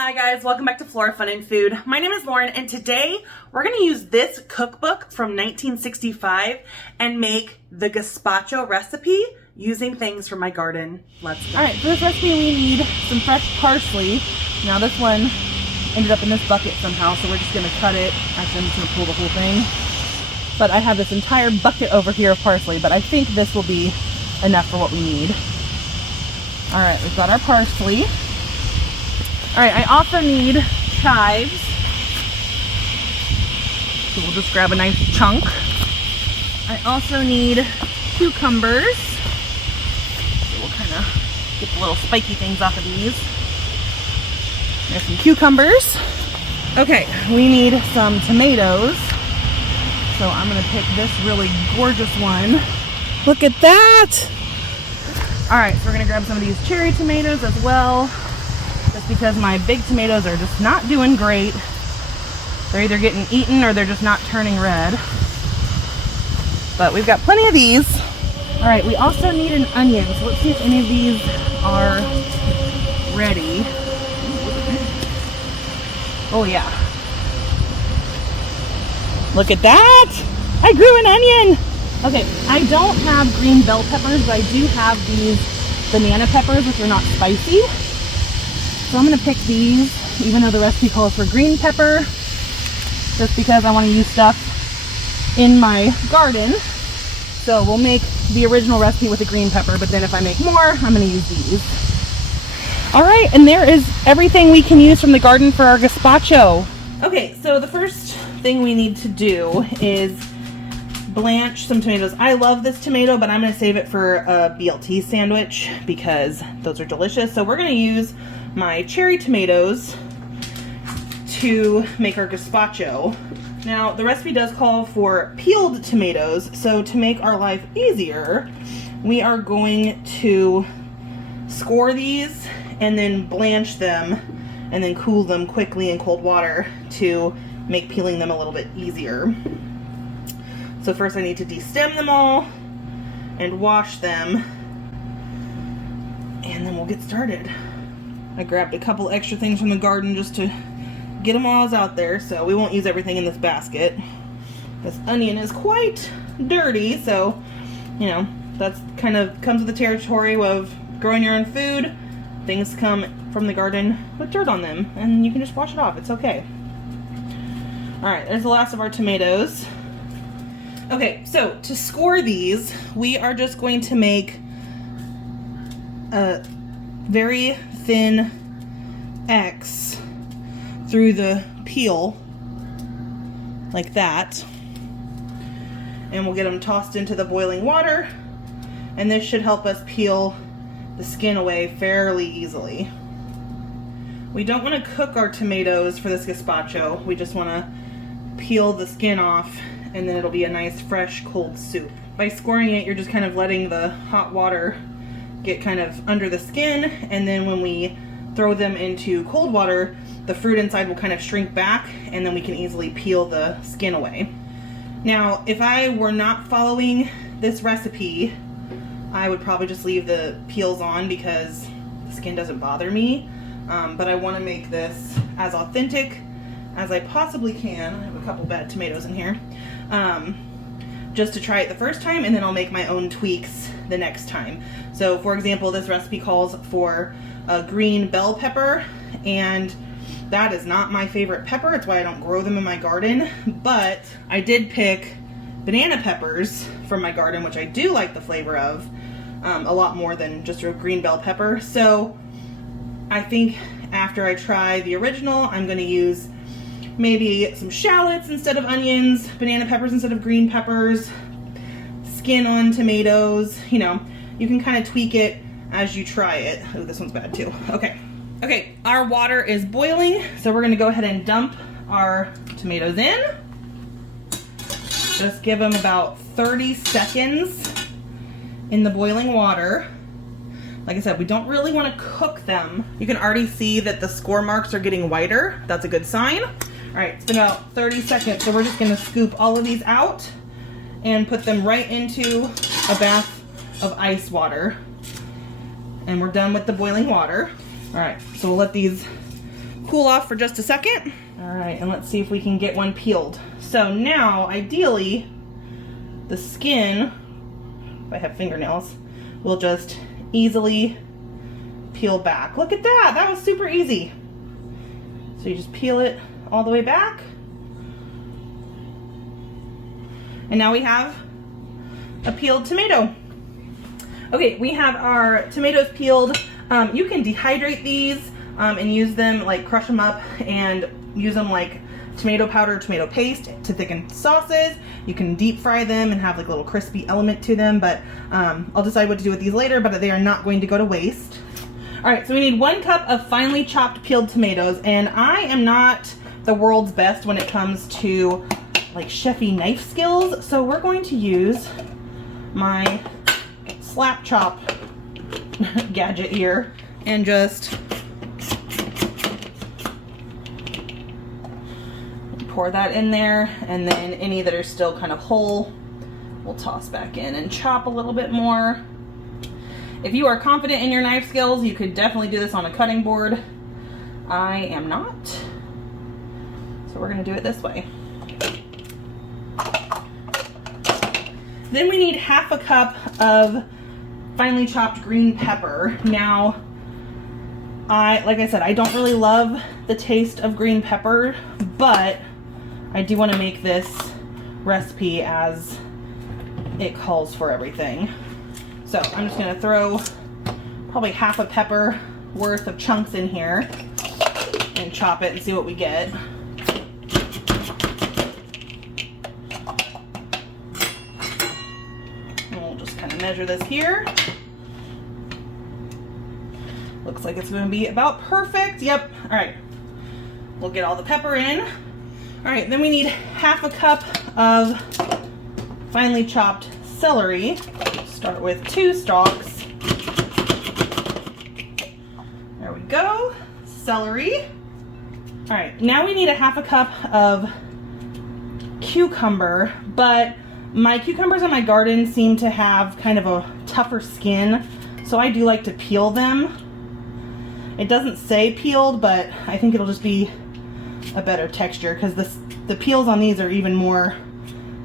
Hi guys, welcome back to Flora Fun and Food. My name is Lauren and today we're going to use this cookbook from 1965 and make the gazpacho recipe using things from my garden. Let's go. Alright, for this recipe we need some fresh parsley. Now this one ended up in this bucket somehow, so we're just going to cut it. Actually, I'm just going to pull the whole thing. But I have this entire bucket over here of parsley, but I think this will be enough for what we need. Alright, we've got our parsley. Alright, I also need chives. So we'll just grab a nice chunk. I also need cucumbers. So we'll kind of get the little spiky things off of these. There's some cucumbers. Okay, we need some tomatoes. So I'm going to pick this really gorgeous one. Look at that! Alright, so we're going to grab some of these cherry tomatoes as well. Just because my big tomatoes are just not doing great. They're either getting eaten or they're just not turning red. But we've got plenty of these. Alright, we also need an onion. So let's see if any of these are ready. Oh yeah. Look at that! I grew an onion! Okay, I don't have green bell peppers, but I do have these banana peppers, which are not spicy. So I'm going to pick these, even though the recipe calls for green pepper, just because I want to use stuff in my garden. So we'll make the original recipe with the green pepper, but then if I make more, I'm going to use these. Alright, and there is everything we can use from the garden for our gazpacho. Okay, so the first thing we need to do is blanch some tomatoes. I love this tomato, but I'm going to save it for a BLT sandwich because those are delicious. So we're going to use my cherry tomatoes to make our gazpacho. Now, the recipe does call for peeled tomatoes, so to make our life easier, we are going to score these and then blanch them and then cool them quickly in cold water to make peeling them a little bit easier. So first I need to destem them all and wash them, and then we'll get started. I grabbed a couple extra things from the garden just to get them all out there, so we won't use everything in this basket. This onion is quite dirty, so, you know, that's kind of comes with the territory of growing your own food. Things come from the garden with dirt on them, and you can just wash it off. It's okay. Alright, there's the last of our tomatoes. Okay, so to score these, we are just going to make a very thin X through the peel, like that. And we'll get them tossed into the boiling water, and this should help us peel the skin away fairly easily. We don't want to cook our tomatoes for this gazpacho. We just want to peel the skin off, and then it'll be a nice fresh cold soup. By scoring it, you're just kind of letting the hot water get kind of under the skin, and then when we throw them into cold water, the fruit inside will kind of shrink back, and then we can easily peel the skin away. Now, if I were not following this recipe, I would probably just leave the peels on because the skin doesn't bother me, but I want to make this as authentic as I possibly can. I have a couple bad tomatoes in here. Just to try it the first time, and then I'll make my own tweaks the next time. So for example, this recipe calls for a green bell pepper, and that is not my favorite pepper. It's why I don't grow them in my garden, but I did pick banana peppers from my garden, which I do like the flavor of a lot more than just a green bell pepper. So I think after I try the original, I'm going to use maybe some shallots instead of onions, banana peppers instead of green peppers, skin on tomatoes. You know, you can kind of tweak it as you try it. Oh, this one's bad too. Okay, our water is boiling, so we're going to go ahead and dump our tomatoes in. Just give them about 30 seconds in the boiling water. Like I said, we don't really want to cook them. You can already see that the score marks are getting whiter. That's a good sign. Alright, it's been about 30 seconds, so we're just going to scoop all of these out and put them right into a bath of ice water. And we're done with the boiling water. Alright, so we'll let these cool off for just a second. All right, and let's see if we can get one peeled. So now, ideally, the skin, if I have fingernails, will just easily peel back. Look at that, that was super easy. So you just peel it all the way back. And now we have a peeled tomato. Okay, we have our tomatoes peeled. You can dehydrate these and use them, like crush them up and use them like tomato powder, tomato paste to thicken sauces. You can deep fry them and have like a little crispy element to them, but I'll decide what to do with these later, but they are not going to go to waste. All right, so we need 1 cup of finely chopped peeled tomatoes, and I am not the world's best when it comes to like chefy knife skills, so we're going to use my slap chop gadget here and just pour that in there, and then any that are still kind of whole we'll toss back in and chop a little bit more. If you are confident in your knife skills, you could definitely do this on a cutting board. I am not, so we're gonna do it this way. Then we need 1/2 cup of finely chopped green pepper. Now, like I said, I don't really love the taste of green pepper, but I do want to make this recipe as it calls for everything. So I'm just going to throw probably 1/2 pepper worth of chunks in here and chop it and see what we get. And we'll just kind of measure this here. Looks like it's going to be about perfect. Yep. All right. We'll get all the pepper in. All right, then we need 1/2 cup of finely chopped celery. Start with 2 stalks. There we go, celery. All right, now we need 1/2 cup of cucumber, but my cucumbers in my garden seem to have kind of a tougher skin, so I do like to peel them. It doesn't say peeled, but I think it'll just be a better texture because the peels on these are even more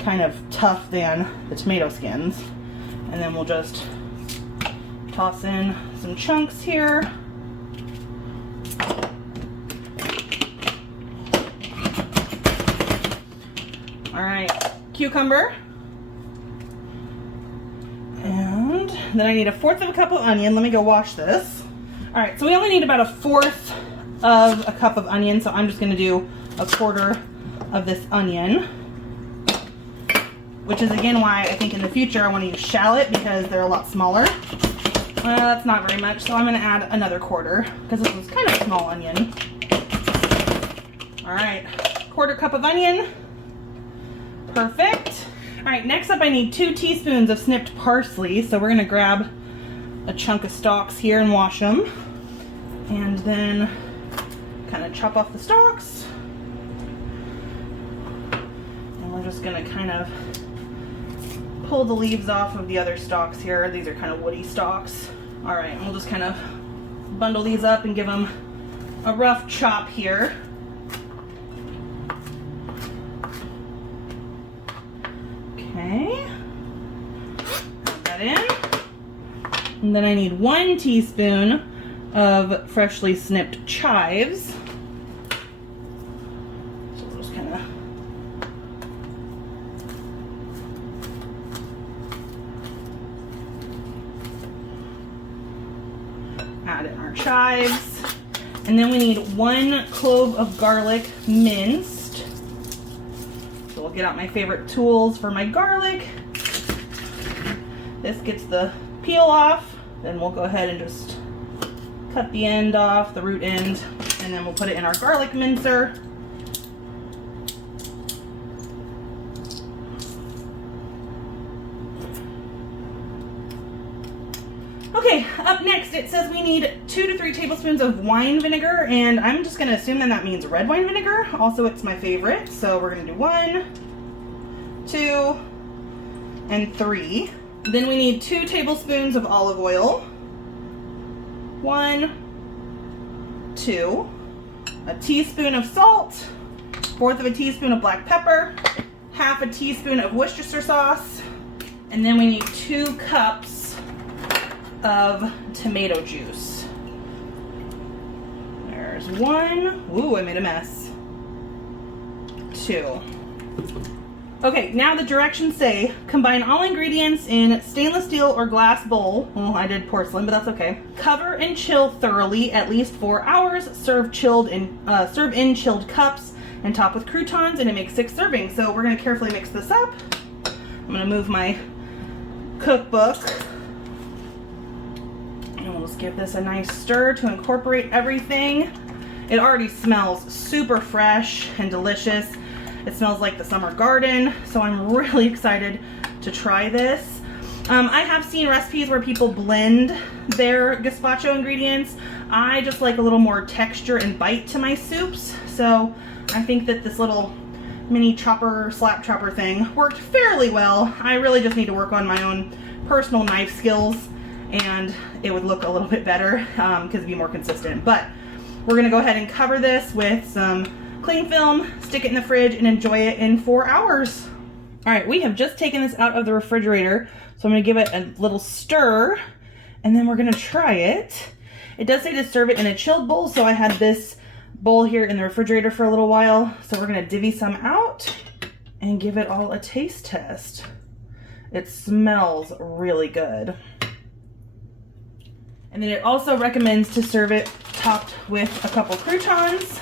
kind of tough than the tomato skins. And then we'll just toss in some chunks here. All right, cucumber. And then I need 1/4 cup of onion. Let me go wash this. All right, so we only need about 1/4 cup of onion, so I'm just gonna do 1/4 of this onion, which is again why I think in the future I want to use shallot because they're a lot smaller. That's not very much, so I'm gonna add another 1/4 because this was kind of a small onion. All right, 1/4 cup of onion, perfect. All right, next up I need 2 teaspoons of snipped parsley, so we're gonna grab a chunk of stalks here and wash them, and then kind of chop off the stalks. And we're just gonna kind of pull the leaves off of the other stalks here. These are kind of woody stalks. All right, and we'll just kind of bundle these up and give them a rough chop here. Okay, add that in. And then I need 1 teaspoon of freshly snipped chives. So we'll just kind of add in our chives. And then we need 1 clove of garlic minced. So we'll get out my favorite tools for my garlic. This gets the peel off, then we'll go ahead and just cut the end off, the root end, and then we'll put it in our garlic mincer. Okay, up next it says we need 2 to 3 tablespoons of wine vinegar, and I'm just going to assume that means red wine vinegar. Also, it's my favorite, so we're going to do 1, 2, and 3. Then we need 2 tablespoons of olive oil. 1, 2. a teaspoon of salt, 1/4 of a teaspoon of black pepper, 1/2 a teaspoon of Worcestershire sauce, and then we need 2 cups of tomato juice. There's 1. Ooh, I made a mess. 2. Okay, now the directions say, combine all ingredients in stainless steel or glass bowl. Well, I did porcelain, but that's okay. Cover and chill thoroughly at least 4 hours. Serve in chilled cups and top with croutons, and it makes 6 servings. So we're gonna carefully mix this up. I'm gonna move my cookbook. And we'll just give this a nice stir to incorporate everything. It already smells super fresh and delicious. It smells like the summer garden, so I'm really excited to try this. I have seen recipes where people blend their gazpacho ingredients. I just like a little more texture and bite to my soups, so I think that this little mini chopper, slap chopper thing worked fairly well. I really just need to work on my own personal knife skills, and it would look a little bit better because it'd be more consistent. But we're gonna go ahead and cover this with some cling film, stick it in the fridge, and enjoy it in 4 hours. All right, we have just taken this out of the refrigerator, so I'm gonna give it a little stir, and then we're gonna try it. It does say to serve it in a chilled bowl, so I had this bowl here in the refrigerator for a little while, so we're gonna divvy some out and give it all a taste test. It smells really good. And then it also recommends to serve it topped with a couple croutons.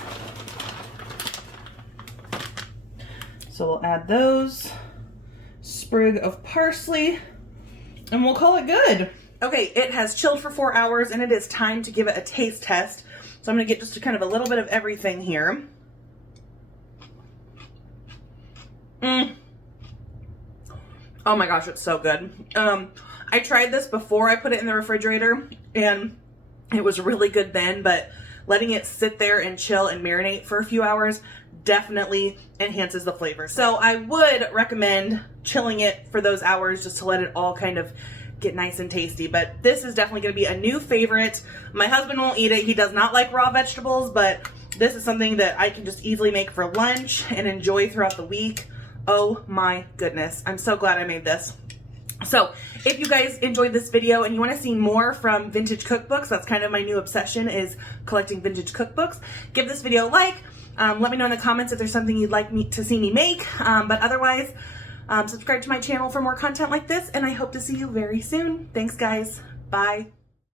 So we'll add those, sprig of parsley, and we'll call it good. Okay, it has chilled for 4 hours, and it is time to give it a taste test. So I'm gonna get just kind of a little bit of everything here. Oh my gosh, it's so good. I tried this before I put it in the refrigerator, and it was really good then, but letting it sit there and chill and marinate for a few hours definitely enhances the flavor. So I would recommend chilling it for those hours just to let it all kind of get nice and tasty. But this is definitely going to be a new favorite. My husband won't eat it. He does not like raw vegetables, but this is something that I can just easily make for lunch and enjoy throughout the week. Oh my goodness. I'm so glad I made this. So if you guys enjoyed this video and you want to see more from vintage cookbooks, that's kind of my new obsession, is collecting vintage cookbooks, give this video a like. Let me know in the comments if there's something you'd like me to see me make. But otherwise, subscribe to my channel for more content like this, and I hope to see you very soon. Thanks, guys. Bye.